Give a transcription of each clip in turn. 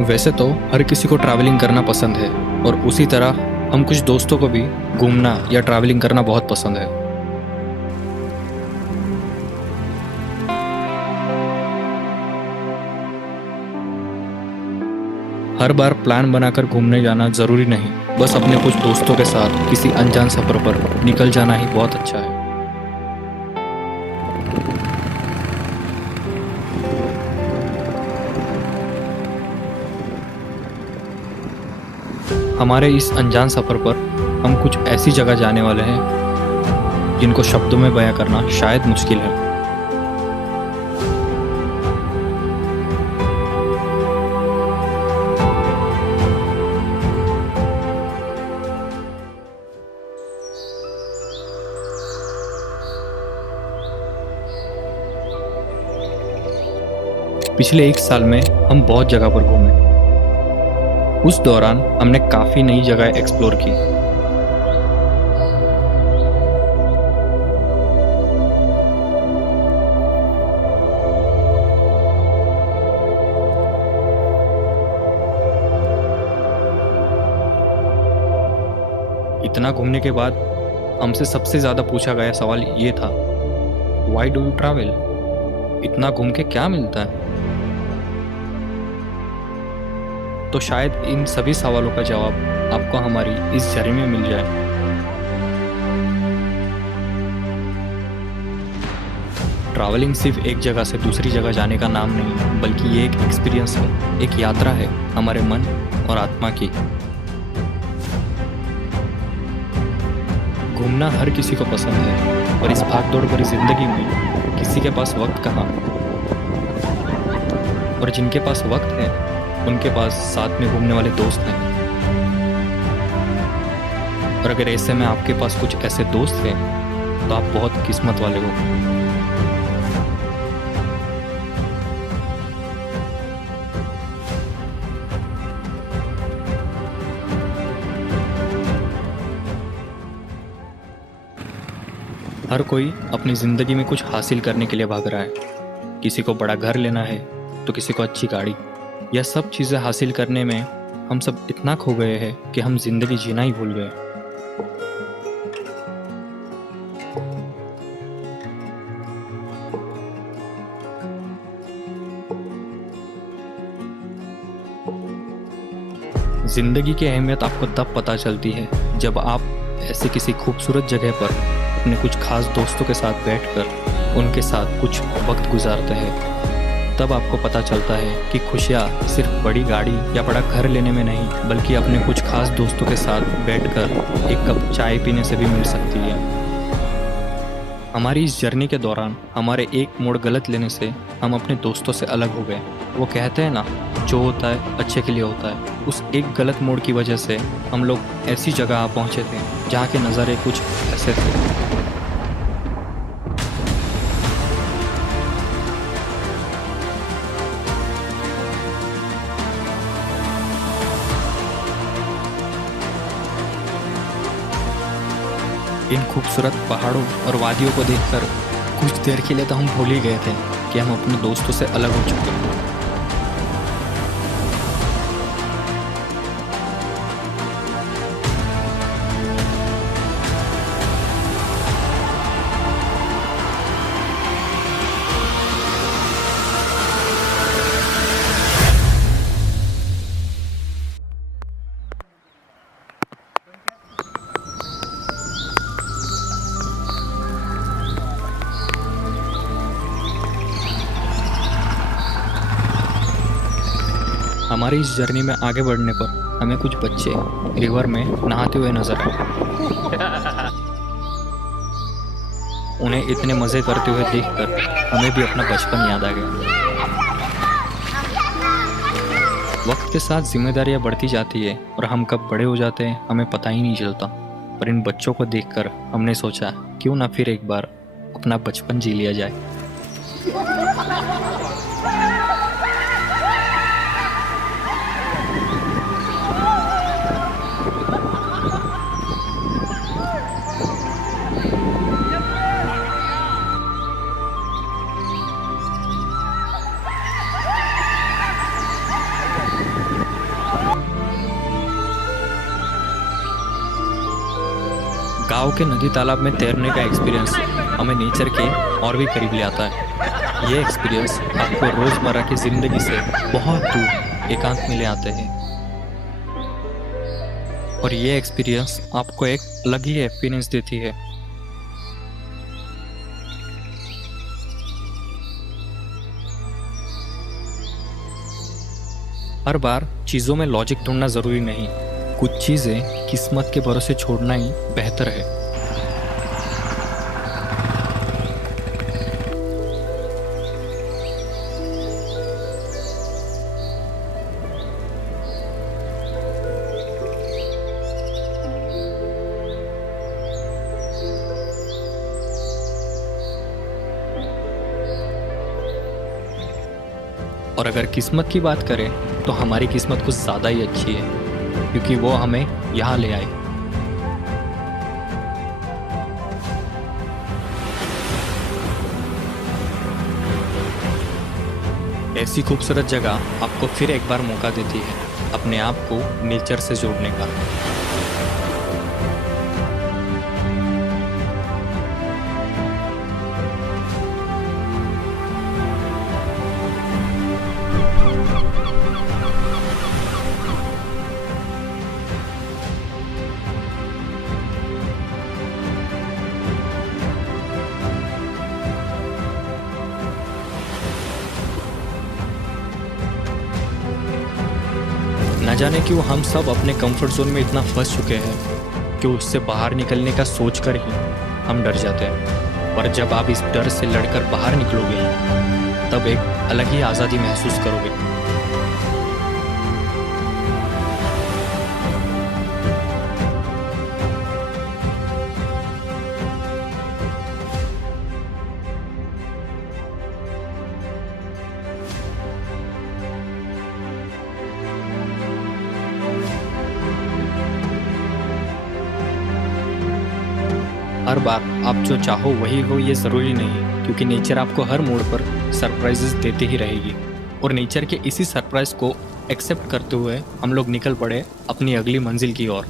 वैसे तो हर किसी को ट्रैवलिंग करना पसंद है और उसी तरह हम कुछ दोस्तों को भी घूमना या ट्रैवलिंग करना बहुत पसंद है। हर बार प्लान बनाकर घूमने जाना ज़रूरी नहीं, बस अपने कुछ दोस्तों के साथ किसी अनजान सफ़र पर निकल जाना ही बहुत अच्छा है। हमारे इस अनजान सफ़र पर हम कुछ ऐसी जगह जाने वाले हैं जिनको शब्दों में बयां करना शायद मुश्किल है। पिछले एक साल में हम बहुत जगह पर घूमे। उस दौरान हमने काफ़ी नई जगह एक्सप्लोर की। इतना घूमने के बाद हमसे सबसे ज़्यादा पूछा गया सवाल ये था, वाई डू यू ट्रैवल? इतना घूम के क्या मिलता है? तो शायद इन सभी सवालों का जवाब आपको हमारी इस जर्नी में मिल जाए। ट्रैवलिंग सिर्फ एक जगह से दूसरी जगह जाने का नाम नहीं, बल्कि ये एक एक्सपीरियंस है, एक यात्रा है हमारे मन और आत्मा की। घूमना हर किसी को पसंद है और इस भागदौड़ भरी जिंदगी में किसी के पास वक्त कहाँ, और जिनके पास वक्त है उनके पास साथ में घूमने वाले दोस्त हैं। और अगर ऐसे में आपके पास कुछ ऐसे दोस्त हैं तो आप बहुत किस्मत वाले हो। हर कोई अपनी ज़िंदगी में कुछ हासिल करने के लिए भाग रहा है। किसी को बड़ा घर लेना है तो किसी को अच्छी गाड़ी। यह सब चीज़ें हासिल करने में हम सब इतना खो गए हैं कि हम ज़िंदगी जीना ही भूल गए। ज़िंदगी की अहमियत आपको तब पता चलती है जब आप ऐसे किसी खूबसूरत जगह पर अपने कुछ खास दोस्तों के साथ बैठकर उनके साथ कुछ वक्त गुजारते हैं। तब आपको पता चलता है कि खुशियाँ सिर्फ बड़ी गाड़ी या बड़ा घर लेने में नहीं, बल्कि अपने कुछ खास दोस्तों के साथ बैठकर एक कप चाय पीने से भी मिल सकती है। हमारी इस जर्नी के दौरान हमारे एक मोड़ गलत लेने से हम अपने दोस्तों से अलग हो गए। वो कहते हैं ना, जो होता है अच्छे के लिए होता है। उस एक गलत मोड़ की वजह से हम लोग ऐसी जगह आ पहुँचे थे जहाँ के नज़ारे कुछ ऐसे थे। इन खूबसूरत पहाड़ों और वादियों को देखकर कुछ देर के लिए तो हम भूल ही गए थे कि हम अपने दोस्तों से अलग हो चुके हैं। हमारी इस जर्नी में आगे बढ़ने पर हमें कुछ बच्चे रिवर में नहाते हुए नजर आए। उन्हें इतने मज़े करते हुए देखकर हमें भी अपना बचपन याद आ गया। वक्त के साथ जिम्मेदारियां बढ़ती जाती है और हम कब बड़े हो जाते हैं हमें पता ही नहीं चलता। पर इन बच्चों को देखकर हमने सोचा, क्यों ना फिर एक बार अपना बचपन जी लिया जाए। गांव के नदी तालाब में तैरने का एक्सपीरियंस हमें नेचर के और भी करीब ले आता है। ये एक्सपीरियंस आपको रोज़मर्रा की ज़िंदगी से बहुत दूर एकांत में ले आते हैं और ये एक्सपीरियंस आपको एक अलग ही हैप्पीनेस देती है। हर बार चीज़ों में लॉजिक ढूंढना ज़रूरी नहीं, कुछ चीज़ें किस्मत के भरोसे छोड़ना ही बेहतर है। और अगर किस्मत की बात करें तो हमारी किस्मत कुछ ज़्यादा ही अच्छी है, क्योंकि वो हमें यहाँ ले आए। ऐसी खूबसूरत जगह आपको फिर एक बार मौका देती है अपने आप को नेचर से जोड़ने का। न जाने क्यों हम सब अपने कंफर्ट जोन में इतना फंस चुके हैं कि उससे बाहर निकलने का सोचकर ही हम डर जाते हैं। और जब आप इस डर से लड़कर बाहर निकलोगे तब एक अलग ही आज़ादी महसूस करोगे। हर बार आप जो चाहो वही हो ये ज़रूरी नहीं, क्योंकि नेचर आपको हर मोड़ पर सरप्राइजेस देती ही रहेगी। और नेचर के इसी सरप्राइज को एक्सेप्ट करते हुए हम लोग निकल पड़े अपनी अगली मंजिल की ओर।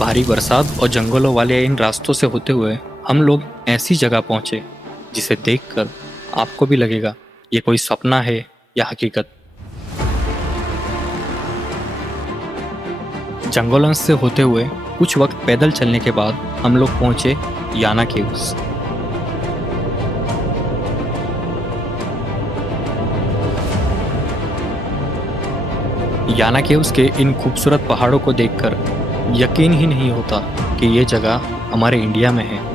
भारी बरसात और जंगलों वाले इन रास्तों से होते हुए हम लोग ऐसी जगह पहुंचे जिसे देखकर आपको भी लगेगा ये कोई सपना है या हकीकत। जंगलों से होते हुए कुछ वक्त पैदल चलने के बाद हम लोग पहुंचे याना केव्स। याना केव्स के इन खूबसूरत पहाड़ों को देखकर यकीन ही नहीं होता कि ये जगह हमारे इंडिया में है।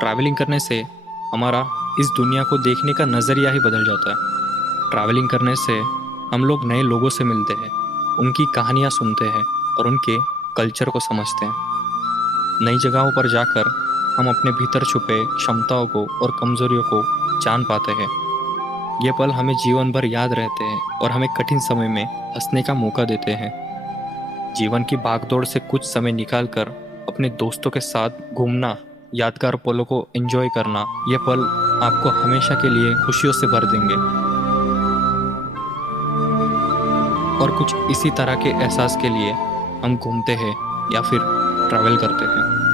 ट्रैवलिंग करने से हमारा इस दुनिया को देखने का नज़रिया ही बदल जाता है। ट्रैवलिंग करने से हम लोग नए लोगों से मिलते हैं, उनकी कहानियाँ सुनते हैं और उनके कल्चर को समझते हैं। नई जगहों पर जाकर हम अपने भीतर छुपे क्षमताओं को और कमजोरियों को जान पाते हैं। ये पल हमें जीवन भर याद रहते हैं और हमें कठिन समय में हंसने का मौका देते हैं। जीवन की भागदौड़ से कुछ समय निकालकर अपने दोस्तों के साथ घूमना, यादगार पलों को एंजॉय करना, ये पल आपको हमेशा के लिए खुशियों से भर देंगे। और कुछ इसी तरह के एहसास के लिए हम घूमते हैं या फिर ट्रैवल करते हैं।